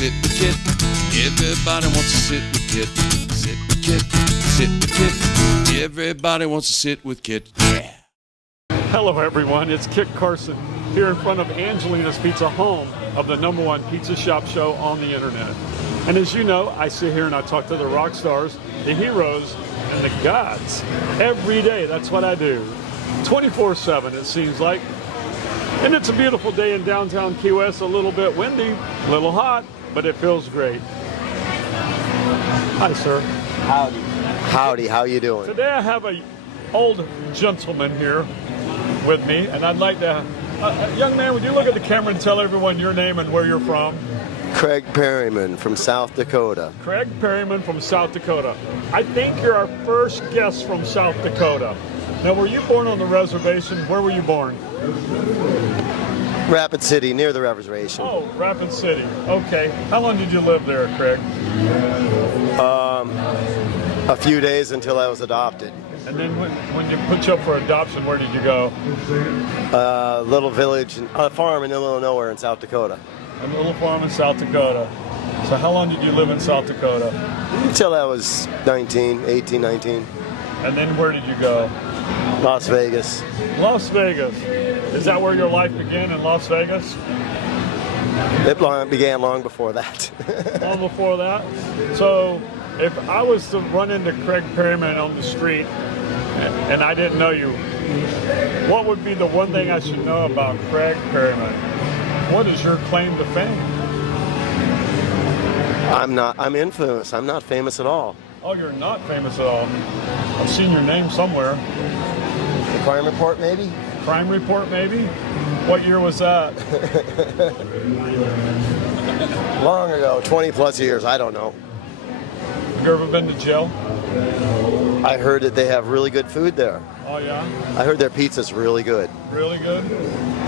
sit with Kit. Everybody wants to sit with Kit. Sit with Kit. Sit with Kit. Everybody wants to sit with Kit. Yeah. Hello everyone, it's Kit Carson here in front of Angelina's Pizza, home of the #1 pizza shop show on the internet. And as you know, I sit here and I talk to the rock stars, the heroes, and the gods every day. That's what I do. 24/7 it seems like. And it's a beautiful day in downtown Key West, a little bit windy, a little hot, but it feels great. Hi sir. Howdy. Howdy, how you doing? Today I have a old gentleman here with me, and I'd like to, young man, would you look at the camera and tell everyone your name and where you're from? Craig Perryman from South Dakota. Craig Perryman from South Dakota. I think you're our first guest from South Dakota. Now, were you born on the reservation? Where were you born? Rapid City, near the reservation. Oh, Rapid City. Okay. How long did you live there, Craig? A few days until I was adopted. And then when you put you up for adoption, where did you go? Little village, a farm in the middle of nowhere in South Dakota. A little farm in South Dakota. So how long did you live in South Dakota? Until I was 19, 18, 19. And then where did you go? Las Vegas. Las Vegas. Is that where your life began, in Las Vegas? It began long before that. Long before that? So if I was to run into Craig Perryman on the street and I didn't know you, what would be the one thing I should know about Craig Perryman? What is your claim to fame? I'm infamous. I'm not famous at all. Oh, you're not famous at all. I've seen your name somewhere. The crime report, maybe? Crime Report, maybe? What year was that? Long ago, 20 plus years, I don't know. Have you ever been to jail? I heard that they have really good food there. Oh, yeah? I heard their pizza's really good. Really good?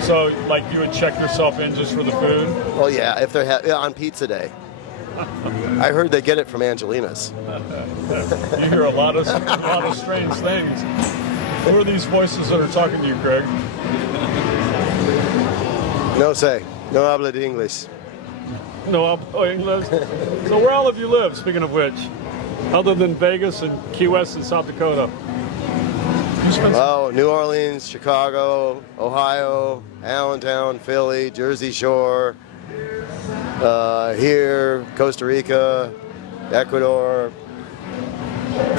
So, like, you would check yourself in just for the food? Well, yeah, if they're on pizza day. I heard they get it from Angelina's. You hear a lot of strange things. Who are these voices that are talking to you, Craig? No say. No habla de English. No hablo English. So where all of you live, speaking of which, other than Vegas and Key West and South Dakota? Oh, New Orleans, Chicago, Ohio, Allentown, Philly, Jersey Shore, here, Costa Rica, Ecuador,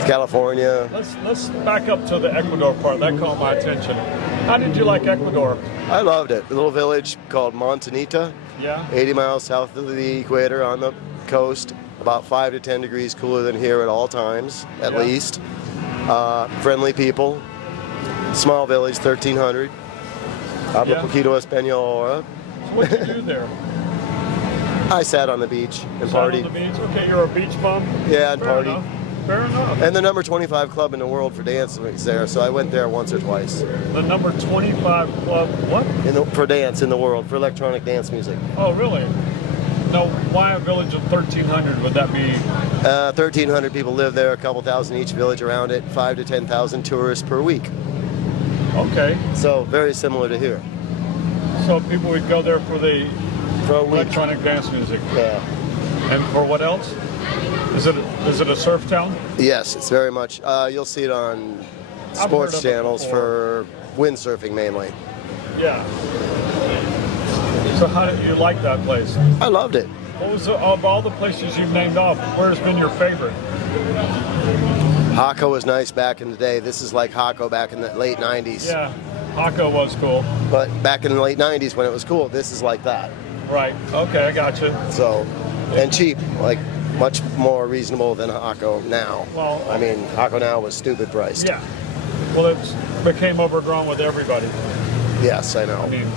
California. Let's back up to the Ecuador part. That caught my attention. How did you like Ecuador? I loved it. A little village called Montanita. Yeah. 80 miles south of the equator on the coast. About 5 to 10 degrees cooler than here at all times, at least. Friendly people. Small village, 1,300. Hablo poquito español. What did you do there? I sat on the beach and Sat partied. on the beach? Okay, you're a beach bum? Yeah, and Fair partied. enough. Fair enough. And the number 25 club in the world for dance is there, so I went there once or twice. The number 25 club, what? For dance in the world, for electronic dance music. Oh, really? No, why a village of 1,300? Would that be? 1,300 people live there, a couple thousand each village around it, 5 to 10,000 tourists per week. Okay. So very similar to here. So people would go there for the electronic dance music. Yeah. And for what else? Is it a surf town? Yes, it's very much. You'll see it on sports channels for windsurfing mainly. Yeah. So how did you like that place? I loved it. What was of all the places you've named off, where's been your favorite? Jaco was nice back in the day. This is like Jaco back in the late 90s. Yeah, Jaco was cool. But back in the late 90s when it was cool, this is like that. Right, okay, I gotcha. So, and cheap, like much more reasonable than Jaco now. Well, I mean, Jaco now was stupid priced. Yeah. Well, it became overgrown with everybody. Yes, I know. I mean,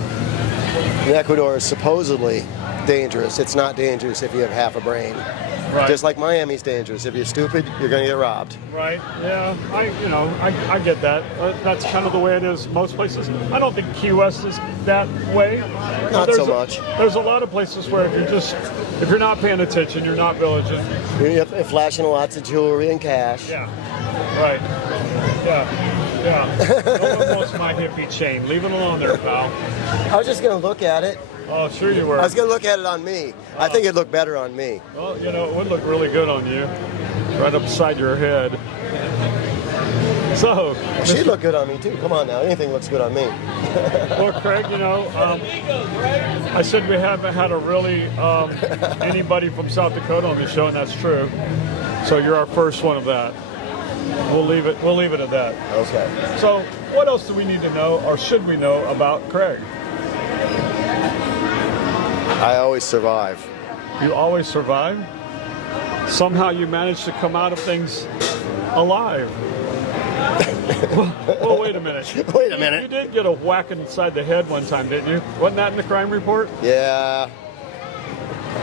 and Ecuador is supposedly dangerous. It's not dangerous if you have half a brain. right. Just like Miami's dangerous. If you're stupid, you're going to get robbed. Right. Yeah. I get that. That's kind of the way it is most places. I don't think Key West is that way. Not so much. There's a lot of places where if you're not paying attention, you're not villaging. You're flashing lots of jewelry and cash. Yeah. Right. Yeah. Yeah. No one wants my hippie chain. Leave it alone there, pal. I was just going to look at it. Oh, sure you were. I was going to look at it on me. I think it'd look better on me. Well, you know, it would look really good on you. Right up beside your head. So, She'd look good on me too. Come on now, anything looks good on me. well, Craig, you know, I said we haven't had a really anybody from South Dakota on the show, and that's true. So you're our first one of that. We'll leave it at that. Okay. So, what else do we need to know, or should we know about Craig? I always survive. You always survive. Somehow you manage to come out of things alive. Well, wait a minute. Wait a minute. You did get a whack inside the head one time, didn't you? Wasn't that in the crime report? Yeah.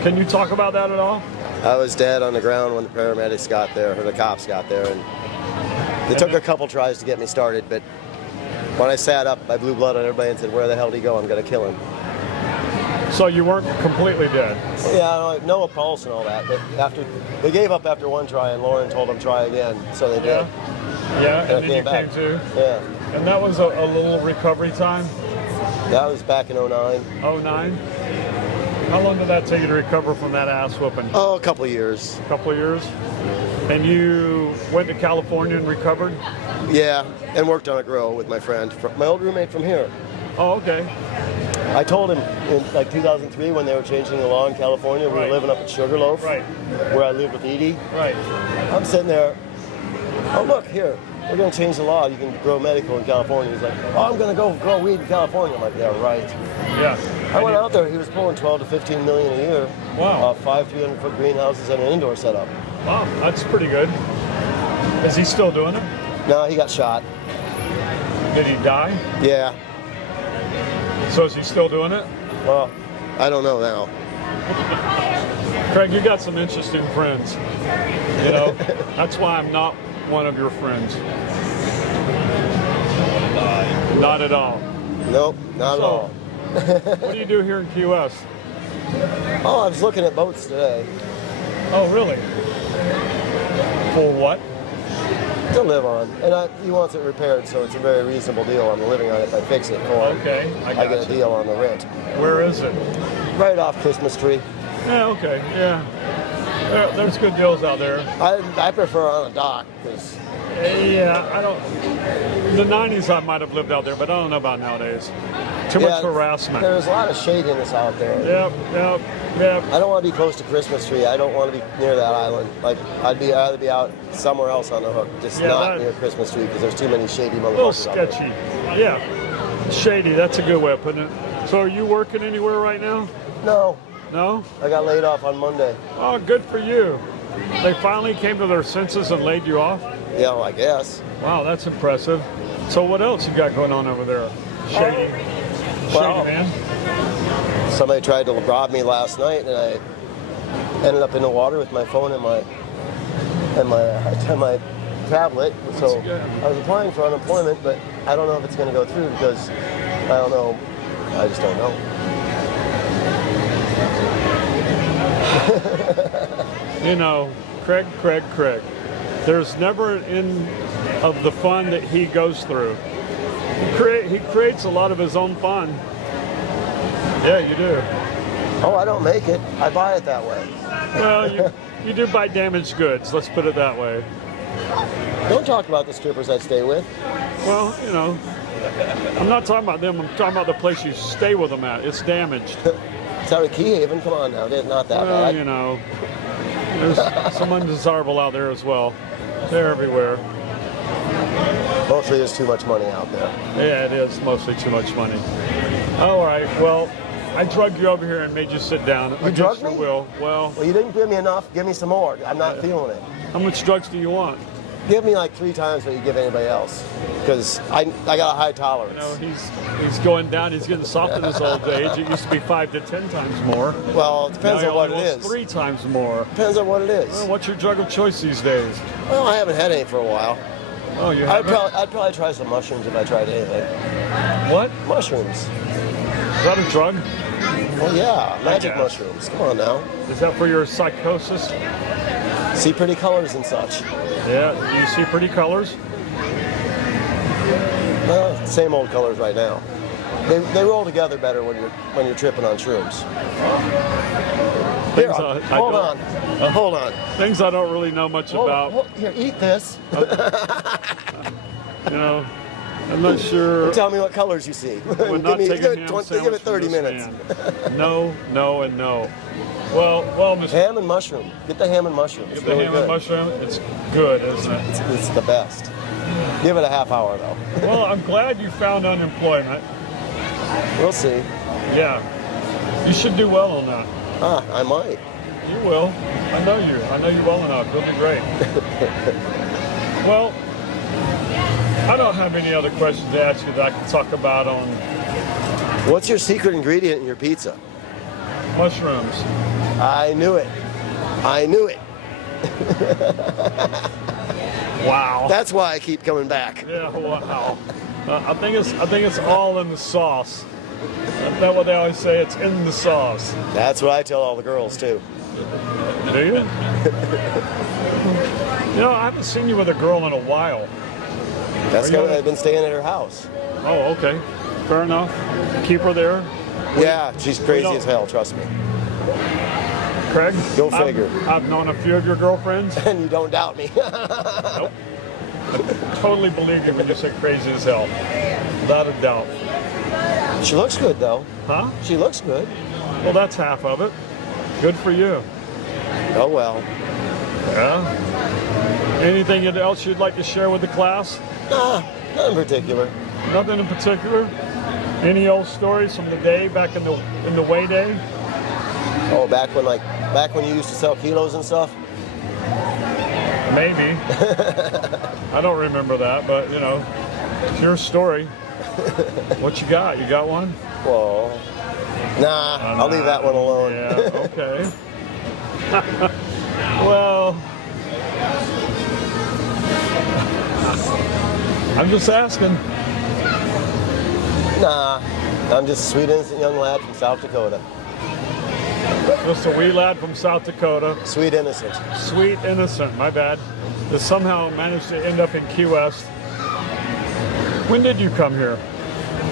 Can you talk about that at all? I was dead on the ground when the paramedics got there, or the cops got there, and they took a couple tries to get me started, but when I sat up, I blew blood on everybody and said, "Where the hell did he go? I'm going to kill him." So you weren't completely dead? Yeah, no pulse and all that, but they gave up after one try, and Lauren told them try again, so they did. Yeah, And and I then you back. came to? Yeah. And that was a little recovery time? That was back in 09. 09? How long did that take you to recover from that ass whooping? Oh, a couple of years. A couple of years? And you went to California and recovered? Yeah, and worked on a grill with my friend, my old roommate from here. Oh, okay. I told him in like 2003 when they were changing the law in California, we were Right. living up at Sugarloaf, Right. where I lived with Edie. Right. I'm sitting there, oh look, here, we're going to change the law, you can grow medical in California. He's like, oh, I'm going to go grow weed in California. I'm like, yeah, right. Yeah. I went out there, he was pulling 12 to 15 million a year. Wow. 5 300-foot greenhouses and an indoor setup. Wow, that's pretty good. Is he still doing it? No, he got shot. Did he die? Yeah, So is he still doing it? well, I don't know now. Craig, you got some interesting friends. You know, that's why I'm not one of your friends. Not at all. Nope, not at So, all. What do you do here in Key West? Oh, I was looking at boats today Oh, really? For what? to live on. And he wants it repaired, so it's a very reasonable deal. I'm living on it if I fix it for him. Okay, I I get got a you. deal on the rent. Where is it? Right off Christmas tree. Yeah, okay, yeah. There's good deals out there. I prefer on a dock because Yeah, I don't. In the 90s, I might have lived out there, but I don't know about nowadays. Too much harassment. There's a lot of shadiness out there. Yep. I don't want to be close to Christmas tree. I don't want to be near that island. Like I'd rather be out somewhere else on the hook, just not near Christmas tree because there's too many shady A little motherfuckers out there. sketchy. Yeah. Shady, that's a good way of putting it. So are you working anywhere right now? No, No? I got laid off on Monday. Oh, good for you. They finally came to their senses and laid you off? Yeah, well, I guess. Wow, that's impressive. So what else you got going on over there? Shady. Well, Shady, man. Somebody tried to rob me last night, and I ended up in the water with my phone and my tablet. So I was applying for unemployment, but I don't know if it's going to go through because I don't know. I just don't know. You know, Craig. There's never an end of the fun that he goes through. He creates a lot of his own fun. Yeah, you do. Oh, I don't make it. I buy it that way. Well, you do buy damaged goods. Let's put it that way. Don't talk about the strippers I stay with. Well, you know, I'm not talking about them. I'm talking about the place you stay with them at. It's damaged. It's out of Key Haven. Come on now, they're not that Well, bad. you know, there's some undesirable out there as well. They're everywhere. Mostly there's too much money out there. Yeah, it is mostly too much money. All right, well, I drugged you over here and made you sit down. You drugged Against your me? will. Well, Well, you didn't give me enough. Give me some more. I'm not feeling it. how much drugs do you want? Give me like 3 times what you give anybody else, because I got a high tolerance. You know, he's going down. He's getting soft in his old age. It used to be 5 to 10 times more. Well, it depends Now on he what only it wants is. 3 times more. Depends on what it is. Well, what's your drug of choice these days? Well, I haven't had any for a while. Oh, you I'd haven't? probably try some mushrooms if I tried anything. What? Mushrooms. Is that a drug? Well, yeah, magic guess. mushrooms. Come on now. Is that for your psychosis? See pretty colors and such. Yeah. Do you see pretty colors? same old colors right now. They roll together better when you're tripping on shrooms. Here, hold on. Things I don't really know much about. Here, eat this. You know, I'm not sure. Tell me what colors you see. Would not take a ham give sandwich it 30 from this minutes. man. No, no, and no. Well, Mr. Ham and mushroom. Get the ham and mushroom. It's Get the really ham good. and mushroom. It's good, isn't it? It's the best. Give it a half hour though. Well, I'm glad you found unemployment. We'll see. Yeah. You should do well on that. I might. You will. I know you. I know you well enough. You'll do great. Well, I don't have any other questions to ask you that I can talk about on What's your secret ingredient in your pizza? mushrooms. I knew it. I knew it. Wow. That's why I keep coming back. Yeah, wow. I think it's all in the sauce. Isn't that what they always say? It's in the sauce. That's what I tell all the girls too. Do you? You know, I haven't seen you with a girl in a while. That's because I've been staying at her house. Oh, okay. Fair enough. Keep her there. Yeah, she's crazy as hell, trust me. Craig? Go figure. I've known a few of your girlfriends. And you don't doubt me. Nope. I totally believe you when you say crazy as hell. Without a doubt. She looks good though. Huh? She looks good. Well, that's half of it. Good for you. Oh well. Yeah. Anything else you'd like to share with the class? Not in particular. Nothing in particular? Any old stories from the day back in the way day? Oh, back when you used to sell kilos and stuff? Maybe. I don't remember that, but you know, it's your story. What you got? You got one? Well, nah, I'll leave that one alone. Yeah, okay. Well, I'm just asking. Nah, I'm just a sweet, innocent young lad from South Dakota. Just a wee lad from South Dakota. Sweet, innocent. Sweet innocent, my bad. That somehow managed to end up in Key West. When did you come here?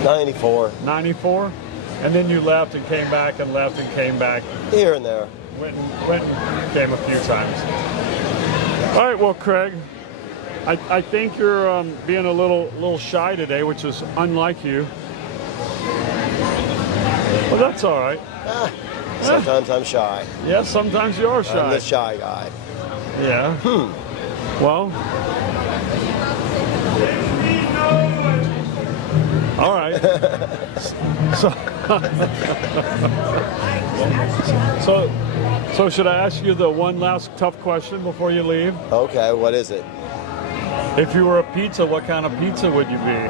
94. 94? And then you left and came back and left and came back. Here and there. Went and came a few times. All right, well, Craig, I think you're being a little shy today, which is unlike you. Well, that's all right. Sometimes I'm shy. Yeah, sometimes you are shy. I'm the shy guy. Yeah. Well. All right. So should I ask you the one last tough question before you leave? Okay, what is it? If you were a pizza, what kind of pizza would you be?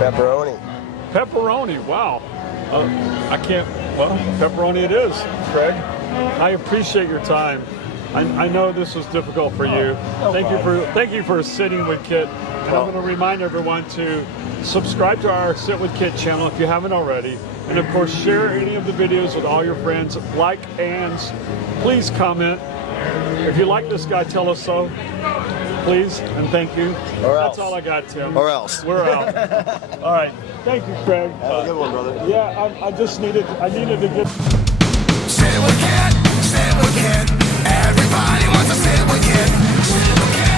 Pepperoni. Pepperoni. Wow. I can't. Well, pepperoni it is, Craig. I appreciate your time. I know this was difficult for you. Thank you for sitting with Kit. And I'm going to remind everyone to subscribe to our Sit with Kit channel if you haven't already. And of course, share any of the videos with all your friends. Like and please comment. If you like this guy, tell us so. Please and thank you. Or That's else. all I got, Tim. Or else. We're out. All right. Thank you, Craig. Have a good one, brother. Yeah, I needed to get. Sit with Kit, sit with Kit. Everybody wants to sit with Kit. Sit with Kit.